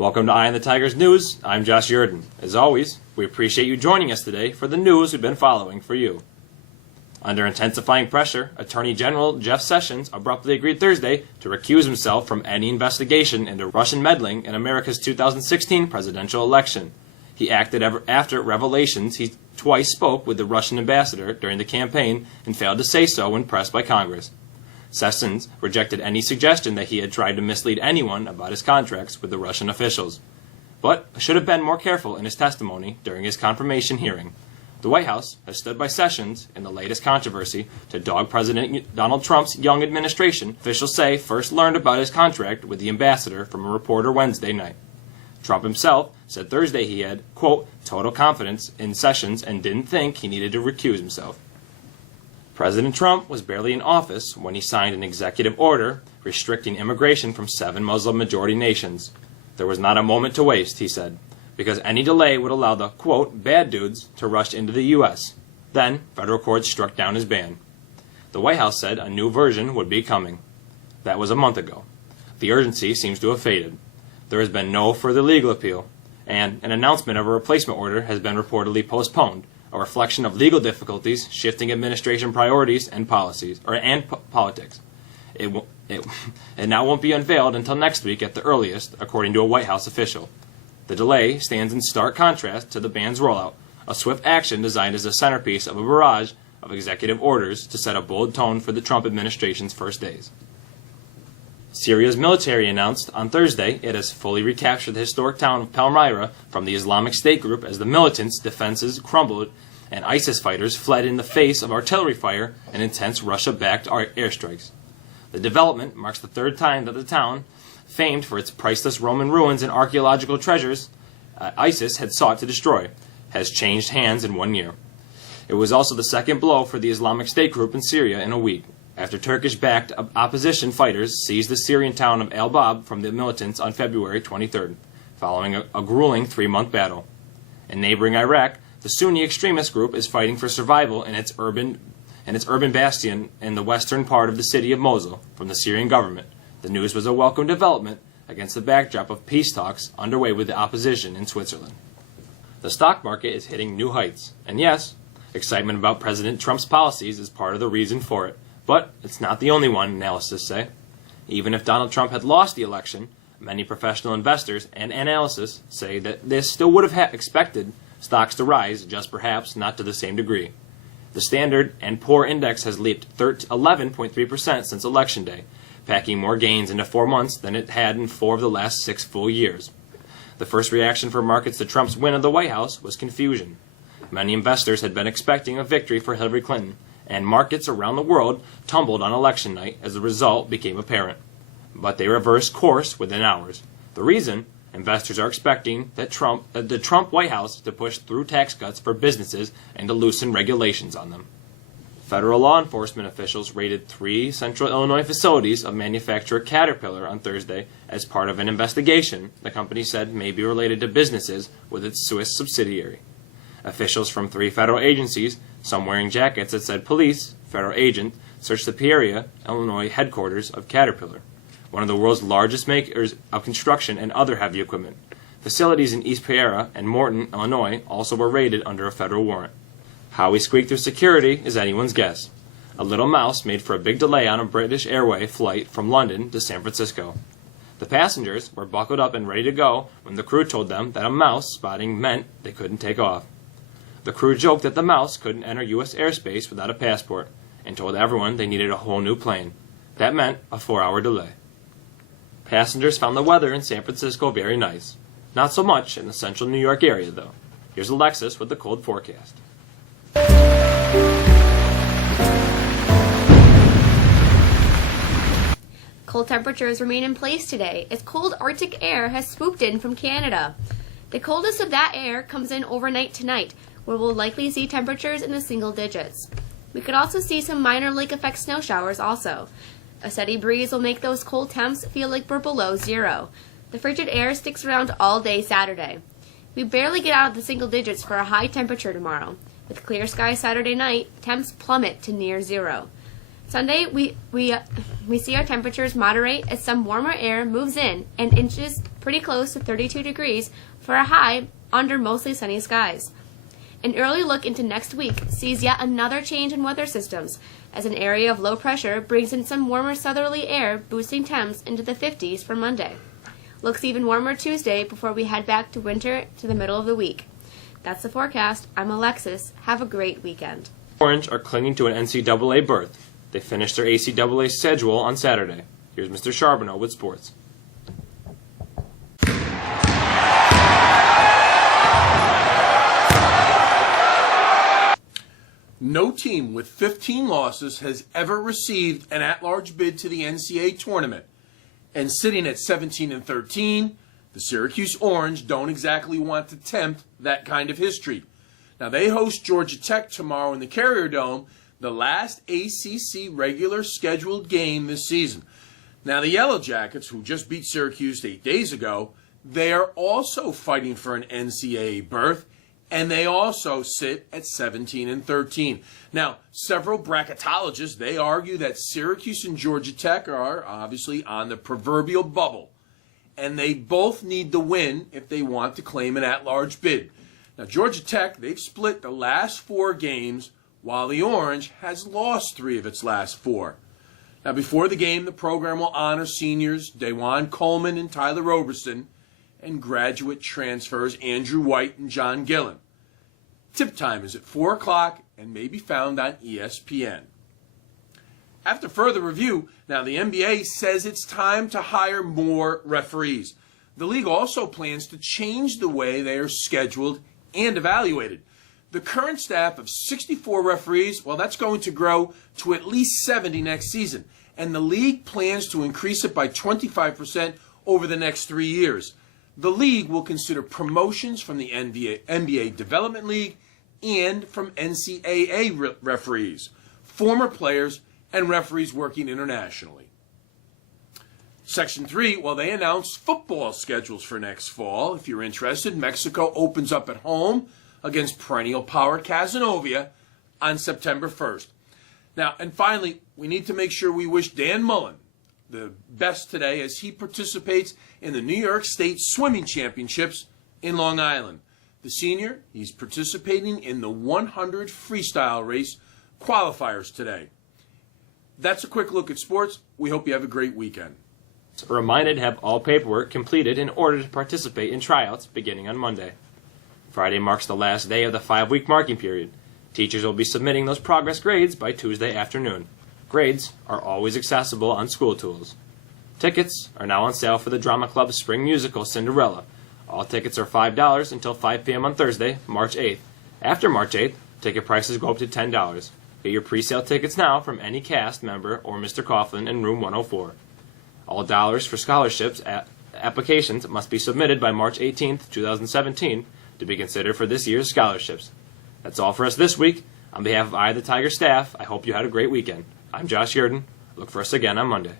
Welcome to Eye on the Tigers News. I'm Josh Yurden. As always, we appreciate you joining us today for the news we've been following for you. Under intensifying pressure, Attorney General Jeff Sessions abruptly agreed Thursday to recuse himself from any investigation into Russian meddling in America's 2016 presidential election. He acted after revelations he twice spoke with the Russian ambassador during the campaign and failed to say so when pressed by Congress. Sessions rejected any suggestion that he had tried to mislead anyone about his contracts with the Russian officials, but should have been more careful in his testimony during his confirmation hearing. The White House has stood by Sessions in the latest controversy to dog President Donald Trump's young administration. Officials say first learned about his contract with the ambassador from a reporter Wednesday night. Trump himself said Thursday he had, quote, total confidence in Sessions and didn't think he needed to recuse himself. President Trump was barely in office when he signed an executive order restricting immigration from 7 Muslim-majority nations. There was not a moment to waste, he said, because any delay would allow the, quote, bad dudes to rush into the U.S. Then, federal courts struck down his ban. The White House said a new version would be coming. That was a month ago. The urgency seems to have faded. There has been no further legal appeal, and an announcement of a replacement order has been reportedly postponed, a reflection of legal difficulties, shifting administration priorities and policies, politics. It now won't be unveiled until next week at the earliest, according to a White House official. The delay stands in stark contrast to the ban's rollout, a swift action designed as a centerpiece of a barrage of executive orders to set a bold tone for the Trump administration's first days. Syria's military announced on Thursday it has fully recaptured the historic town of Palmyra from the Islamic State group as the militants' defenses crumbled and ISIS fighters fled in the face of artillery fire and intense Russia-backed airstrikes. The development marks the third time that the town, famed for its priceless Roman ruins and archaeological treasures ISIS had sought to destroy, has changed hands in 1 year. It was also the second blow for the Islamic State group in Syria in a week, after Turkish-backed opposition fighters seized the Syrian town of al-Bab from the militants on February 23rd, following a grueling 3-month battle. In neighboring Iraq, the Sunni extremist group is fighting for survival in its urban bastion in the western part of the city of Mosul from the Syrian government. The news was a welcome development against the backdrop of peace talks underway with the opposition in Switzerland. The stock market is hitting new heights, and yes, excitement about President Trump's policies is part of the reason for it. But it's not the only one, analysts say. Even if Donald Trump had lost the election, many professional investors and analysts say that this still would have expected stocks to rise, just perhaps not to the same degree. The Standard & Poor Index has leaped 11.3% since Election Day, packing more gains into 4 months than it had in 4 of the last 6 full years. The first reaction for markets to Trump's win of the White House was confusion. Many investors had been expecting a victory for Hillary Clinton, and markets around the world tumbled on election night as the result became apparent. But they reversed course within hours. The reason? Investors are expecting that the Trump White House to push through tax cuts for businesses and to loosen regulations on them. Federal law enforcement officials raided 3 central Illinois facilities of manufacturer Caterpillar on Thursday as part of an investigation the company said may be related to businesses with its Swiss subsidiary. Officials from 3 federal agencies, some wearing jackets that said police, federal agent, searched the Peoria, Illinois headquarters of Caterpillar, one of the world's largest makers of construction and other heavy equipment. Facilities in East Peoria and Morton, Illinois also were raided under a federal warrant. How we squeaked through security is anyone's guess. A little mouse made for a big delay on a British Airways flight from London to San Francisco. The passengers were buckled up and ready to go when the crew told them that a mouse spotting meant they couldn't take off. The crew joked that the mouse couldn't enter U.S. airspace without a passport and told everyone they needed a whole new plane. That meant a 4-hour delay. Passengers found the weather in San Francisco very nice. Not so much in the central New York area, though. Here's Alexis with the cold forecast. Cold temperatures remain in place today as cold Arctic air has swooped in from Canada. The coldest of that air comes in overnight tonight, where we'll likely see temperatures in the single digits. We could also see some minor lake effect snow showers also. A steady breeze will make those cold temps feel like we're below zero. The frigid air sticks around all day Saturday. We barely get out of the single digits for a high temperature tomorrow. With clear skies Saturday night, temps plummet to near zero. Sunday, we see our temperatures moderate as some warmer air moves in and inches pretty close to 32 degrees for a high under mostly sunny skies. An early look into next week sees yet another change in weather systems as an area of low pressure brings in some warmer southerly air, boosting temps into the 50s for Monday. Looks even warmer Tuesday before we head back to winter to the middle of the week. That's the forecast. I'm Alexis. Have a great weekend. Orange are clinging to an NCAA berth. They finished their ACAA schedule on Saturday. Here's Mr. Charbonneau with sports. No team with 15 losses has ever received an at-large bid to the NCAA tournament. And sitting at 17-13, the Syracuse Orange don't exactly want to tempt that kind of history. Now, they host Georgia Tech tomorrow in the Carrier Dome, the last ACC regular scheduled game this season. Now, the Yellow Jackets, who just beat Syracuse 8 days ago, they are also fighting for an NCAA berth, and they also sit at 17-13. Now, several bracketologists, they argue that Syracuse and Georgia Tech are obviously on the proverbial bubble, and they both need the win if they want to claim an at-large bid. Now, Georgia Tech, they've split the last 4 games, while the Orange has lost 3 of its last 4. Now, before the game, the program will honor seniors DeJuan Coleman and Tyler Roberson, and graduate transfers Andrew White and John Gillen. Tip time is at 4 o'clock and may be found on ESPN. After further review, now the NBA says it's time to hire more referees. The league also plans to change the way they are scheduled and evaluated. The current staff of 64 referees, well, that's going to grow to at least 70 next season. And the league plans to increase it by 25% over the next 3 years. The league will consider promotions from the NBA Development League and from NCAA referees, former players, and referees working internationally. Section 3, well, they announced football schedules for next fall. If you're interested, Mexico opens up at home against perennial power Casanova on September 1st. Now, and finally, we need to make sure we wish Dan Mullen the best today as he participates in the New York State Swimming Championships in Long Island. The senior, he's participating in the 100 freestyle race qualifiers today. That's a quick look at sports. We hope you have a great weekend. Reminded to have all paperwork completed in order to participate in tryouts beginning on Monday. Friday marks the last day of the 5-week marking period. Teachers will be submitting those progress grades by Tuesday afternoon. Grades are always accessible on School Tools. Tickets are now on sale for the Drama Club's Spring Musical Cinderella. All tickets are $5 until 5 p.m. on Thursday, March 8th. After March 8th, ticket prices go up to $10. Get your pre-sale tickets now from any cast member or Mr. Coughlin in room 104. All dollars for scholarships applications must be submitted by March 18th, 2017 to be considered for this year's scholarships. That's all for us this week. On behalf of I, the Tiger staff, I hope you had a great weekend. I'm Josh Yurden. Look for us again on Monday.